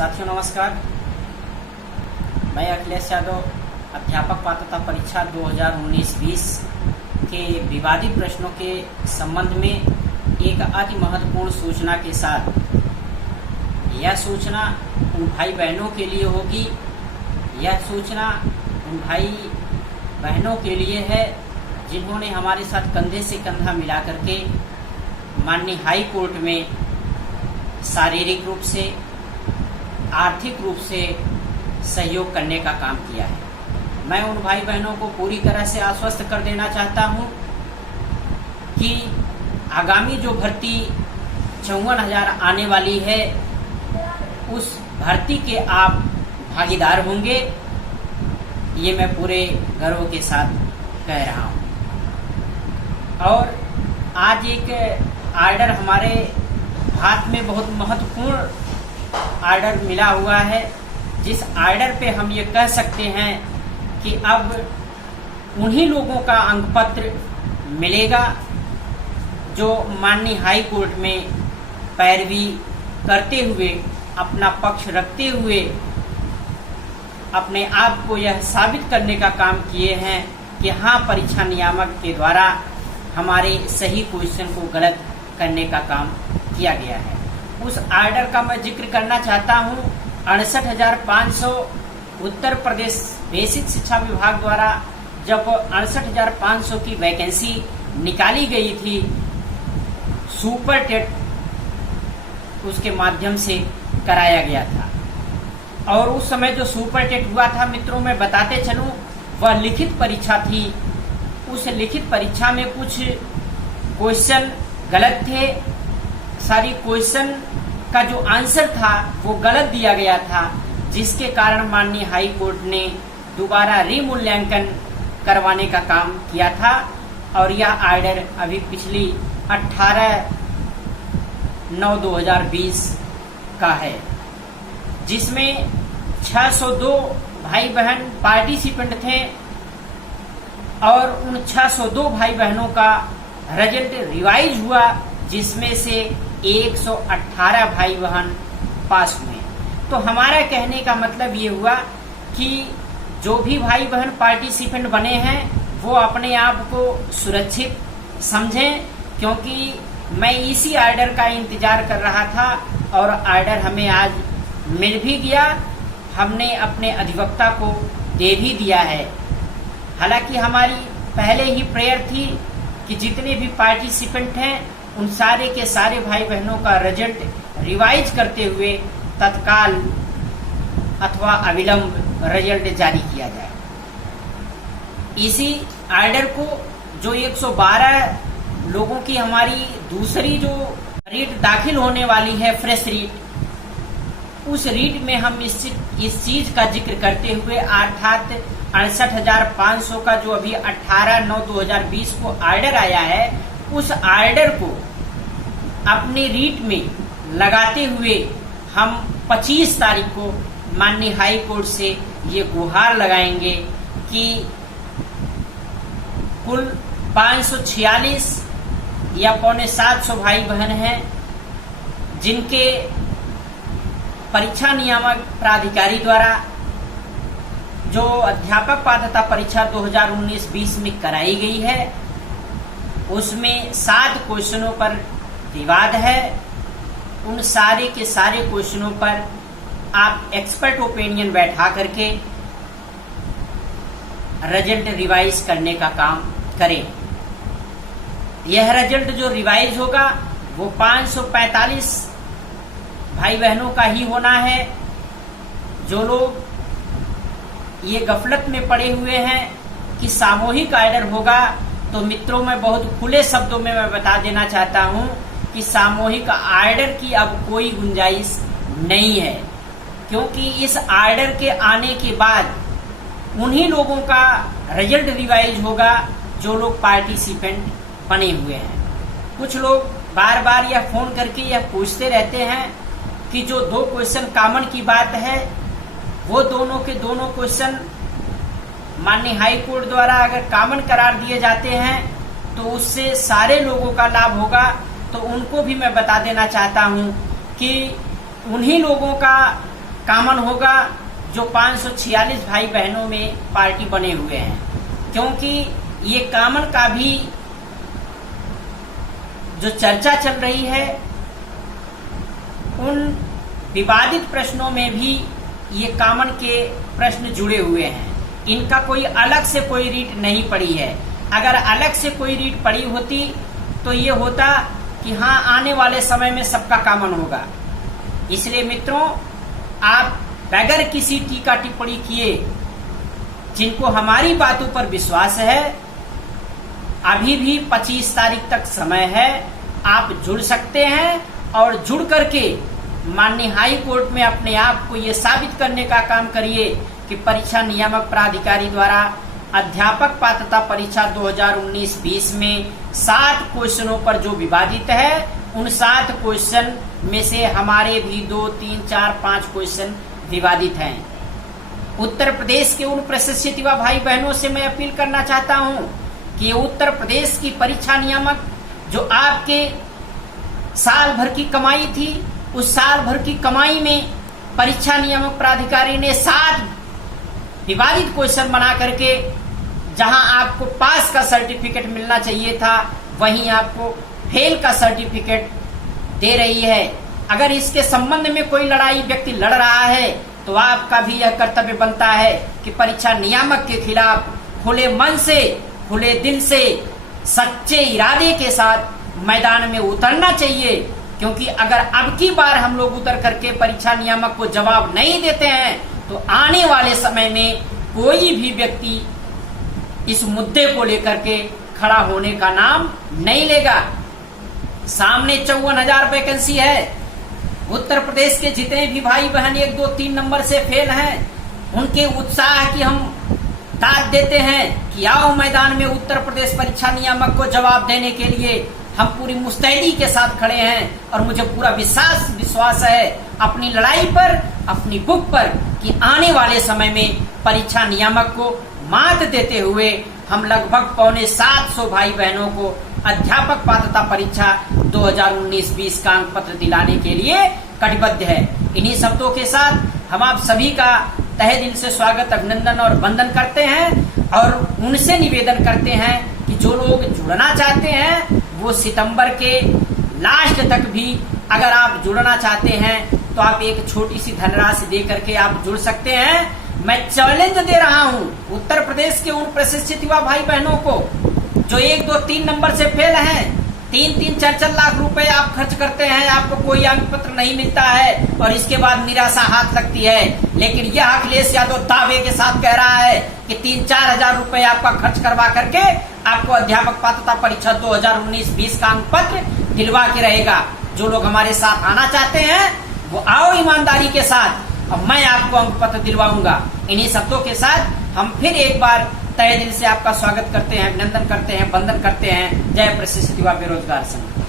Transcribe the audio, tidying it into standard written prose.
साथियों नमस्कार। मैं अखिलेश यादव अध्यापक पात्रता परीक्षा 2019-20 के विवादित प्रश्नों के संबंध में एक अति महत्वपूर्ण सूचना के साथ, यह सूचना उन भाई बहनों के लिए होगी, यह सूचना उन भाई बहनों के लिए है जिन्होंने हमारे साथ कंधे से कंधा मिला करके माननीय हाई कोर्ट में शारीरिक रूप से, आर्थिक रूप से सहयोग करने का काम किया है। मैं उन भाई बहनों को पूरी तरह से आश्वस्त कर देना चाहता हूं कि आगामी जो भर्ती 54,000 आने वाली है, उस भर्ती के आप भागीदार होंगे, ये मैं पूरे गर्व के साथ कह रहा हूं। और आज एक आर्डर हमारे हाथ में बहुत महत्वपूर्ण आर्डर मिला हुआ है, जिस आर्डर पे हम ये कह सकते हैं कि अब उन्हीं लोगों का अंक पत्र मिलेगा जो माननीय हाई कोर्ट में पैरवी करते हुए, अपना पक्ष रखते हुए अपने आप को यह साबित करने का काम किए हैं कि हाँ, परीक्षा नियामक के द्वारा हमारे सही क्वेश्चन को गलत करने का काम किया गया है। उस आर्डर का मैं जिक्र करना चाहता हूँ। 68,500 उत्तर प्रदेश बेसिक शिक्षा विभाग द्वारा जब 68,500 की वैकेंसी निकाली गई थी, सुपर टेट उसके माध्यम से कराया गया था। और उस समय जो सुपर टेट हुआ था, मित्रों मैं बताते चलूं, वह लिखित परीक्षा थी। उस लिखित परीक्षा में कुछ क्वेश्चन गलत थे। सारी क्वेश्चन का जो आंसर था वो गलत दिया गया था, जिसके कारण माननीय हाई कोर्ट ने दोबारा रिमूल्यांकन करवाने का काम किया था। और यह आर्डर अभी पिछली 18/9/2020 का है, जिसमें 602 भाई बहन पार्टिसिपेंट थे और उन 602 भाई बहनों का रिजल्ट रिवाइज हुआ, जिसमें से 118 भाई बहन पास हुए। तो हमारा कहने का मतलब ये हुआ कि जो भी भाई बहन पार्टिसिपेंट बने हैं वो अपने आप को सुरक्षित समझें, क्योंकि मैं इसी आर्डर का इंतजार कर रहा था और आर्डर हमें आज मिल भी गया। हमने अपने अधिवक्ता को दे भी दिया है। हालांकि हमारी पहले ही प्रेयर थी कि जितने भी पार्टिसिपेंट हैं उन सारे के सारे भाई बहनों का रिजल्ट रिवाइज करते हुए तत्काल अथवा अविलंब रिजल्ट जारी किया जाए। इसी आर्डर को जो 112 लोगों की हमारी दूसरी जो रीट दाखिल होने वाली है, फ्रेश रीट, उस रीट में हम इस चीज का जिक्र करते हुए, अर्थात 68,500 का जो अभी 18/9/2020 को आर्डर आया है, उस आर्डर को अपने रीट में लगाते हुए हम 25 तारीख को माननीय हाई कोर्ट से ये गुहार लगाएंगे कि कुल 546 या 650 भाई बहन हैं जिनके परीक्षा नियामक प्राधिकारी द्वारा जो अध्यापक पात्रता परीक्षा 2019-20 में कराई गई है, उसमें 7 क्वेश्चनों पर विवाद है। उन सारे के सारे क्वेश्चनों पर आप एक्सपर्ट ओपिनियन बैठा करके रिजल्ट रिवाइज करने का काम करें। यह रिजल्ट जो रिवाइज होगा वो 545 भाई बहनों का ही होना है। जो लोग ये गफलत में पड़े हुए हैं कि सामूहिक आर्डर होगा, तो मित्रों मैं बहुत खुले शब्दों में मैं बता देना चाहता हूं कि सामूहिक आर्डर की अब कोई गुंजाइश नहीं है, क्योंकि इस आर्डर के आने के बाद उन्हीं लोगों का रिजल्ट रिवाइज होगा जो लोग पार्टिसिपेंट बने हुए हैं। कुछ लोग बार बार यह फोन करके यह पूछते रहते हैं कि जो 2 क्वेश्चन कॉमन की बात है, वो दोनों के दोनों क्वेश्चन माननीय हाई कोर्ट द्वारा अगर कॉमन करार दिए जाते हैं तो उससे सारे लोगों का लाभ होगा। तो उनको भी मैं बता देना चाहता हूं कि उन्हीं लोगों का कॉमन होगा जो 546 भाई बहनों में पार्टी बने हुए हैं, क्योंकि ये कॉमन का भी जो चर्चा चल रही है, उन विवादित प्रश्नों में भी ये कॉमन के प्रश्न जुड़े हुए हैं। इनका कोई अलग से कोई रीट नहीं पड़ी है। अगर अलग से कोई रीट पड़ी होती तो ये होता कि हाँ, आने वाले समय में सबका कॉमन होगा। इसलिए मित्रों, आप बगैर किसी टीका टिप्पणी किए, जिनको हमारी बातों पर विश्वास है, अभी भी 25 तारीख तक समय है, आप जुड़ सकते हैं और जुड़ करके माननीय हाई कोर्ट में अपने आप को ये साबित करने का काम करिए कि परीक्षा नियामक प्राधिकारी द्वारा अध्यापक पात्रता परीक्षा 2019-20 में 7 क्वेश्चनों पर जो विवादित है, उन 7 क्वेश्चन में से हमारे भी 2, 3, 4, 5 क्वेश्चन विवादित हैं। उत्तर प्रदेश के उन प्रशिक्षित युवा भाई बहनों से मैं अपील करना चाहता हूं कि उत्तर प्रदेश की परीक्षा नियामक जो आपके साल भर की कमाई थी, उस साल भर की कमाई में परीक्षा नियामक प्राधिकारी ने 7 विवादित क्वेश्चन बना करके जहां आपको पास का सर्टिफिकेट मिलना चाहिए था, वहीं आपको फेल का सर्टिफिकेट दे रही है। अगर इसके संबंध में कोई लड़ाई व्यक्ति लड़ रहा है तो आपका भी यह कर्तव्य बनता है कि परीक्षा नियामक के खिलाफ खुले मन से, खुले दिल से, सच्चे इरादे के साथ मैदान में उतरना चाहिए। क्योंकि अगर अब की बार हम लोग उतर करके परीक्षा नियामक को जवाब नहीं देते हैं तो आने वाले समय में कोई भी व्यक्ति इस मुद्दे को लेकर के खड़ा होने का नाम नहीं लेगा। सामने 54,000 वैकेंसी है। उत्तर प्रदेश के जितने भी भाई बहन 1, 2, 3 नंबर से फेल हैं, उनके उत्साह की हम दाद देते हैं कि आओ मैदान में उत्तर प्रदेश परीक्षा नियामक को जवाब देने के लिए हम पूरी मुस्तैदी के साथ खड़े हैं। और मुझे पूरा विश्वास है अपनी लड़ाई पर, अपनी बुक पर, कि आने वाले समय में परीक्षा नियामक को मात देते हुए हम लगभग 750 भाई बहनों को अध्यापक पात्रता परीक्षा 2019-20 का अंक पत्र दिलाने के लिए कटिबद्ध है। इन्हीं शब्दों के साथ हम आप सभी का तहे दिल से स्वागत, अभिनंदन और वंदन करते हैं और उनसे निवेदन करते हैं कि जो लोग जुड़ना चाहते हैं वो सितंबर के लास्ट तक भी अगर आप जुड़ना चाहते हैं तो आप एक छोटी सी धनराशि दे करके आप जुड़ सकते हैं। मैं चैलेंज दे रहा हूं उत्तर प्रदेश के उन प्रशिक्षित युवा भाई बहनों को जो 1, 2, 3 नंबर से फेल हैं, 3-3, 4-4 लाख रुपए आप खर्च करते हैं, आपको कोई अंक पत्र नहीं मिलता है और इसके बाद निराशा हाथ लगती है। लेकिन यह अखिलेश यादव दावे के साथ कह रहा है कि 3-4 हजार रुपए आपका खर्च करवा करके आपको अध्यापक पात्रता परीक्षा 2019-20 का अंक पत्र दिलवा के रहेगा। जो लोग हमारे साथ आना चाहते हैं वो आओ ईमानदारी के साथ, और मैं आपको अंक पत्र दिलवाऊंगा। इन्हीं शब्दों के साथ हम फिर एक बार तहे दिल से आपका स्वागत करते हैं, अभिनंदन करते हैं, वंदन करते हैं। जय प्रशिक्षित युवा बेरोजगार संघ।